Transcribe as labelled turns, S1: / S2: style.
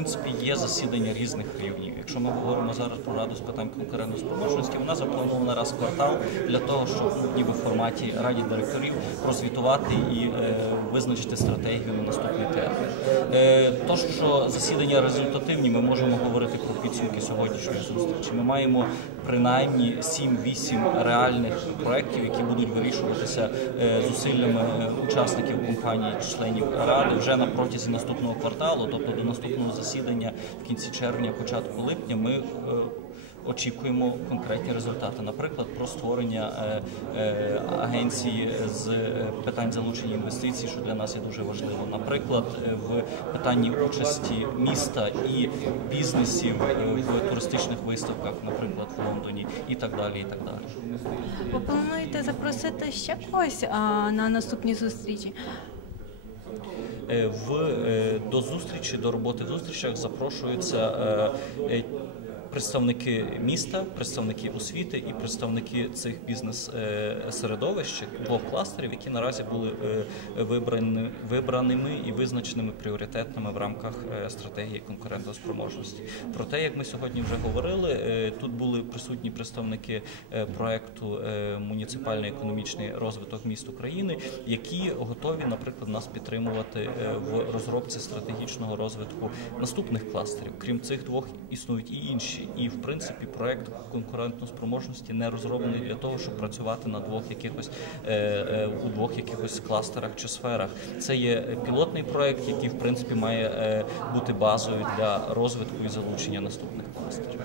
S1: принципі є засідання різних рівнів. Якщо ми говоримо зараз про раду з питань конкурентоспроможності, вона запланована раз в квартал для того, щоб ніби в форматі раді директорів прозвітувати і е, визначити стратегію на наступний термін. То, що засідання результативні, ми можемо говорити про підсумки сьогоднішньої зустрічі. Ми маємо принаймні 7-8 реальних проєктів, які будуть вирішуватися е, зусиллями е, учасників компанії, членів ради вже на протязі наступного кварталу, тобто до наступного засідання в кінці червня, початку липня, ми е, очікуємо конкретні результати. Наприклад, про створення е, е, агенції з е, питань залучення інвестицій, що для нас є дуже важливо. Наприклад, в питанні участі міста і бізнесів в туристичних виставках, наприклад, в Лондоні, і так далі. І так далі.
S2: Ви плануєте запросити ще когось на наступні зустрічі?
S1: В до зустрічі, до роботи в зустрічах запрошуються представники міста, представники освіти і представники цих бізнес-середовищ двох кластерів, які наразі були е, вибрані, вибраними і визначеними пріоритетними в рамках е, стратегії конкурентоспроможності. Про те, як ми сьогодні вже говорили, е, тут були присутні представники проекту муніципальний економічний розвиток міст України, які готові, наприклад, нас підтримувати в розробці стратегічного розвитку наступних кластерів. Крім цих двох існують і інші. І в принципі проект конкурентоспроможності не розроблений для того, щоб працювати на двох якихось е, е, у двох якихось кластерах чи сферах. Це є пілотний проект, який в принципі має е, бути базою для розвитку і залучення наступних кластерів.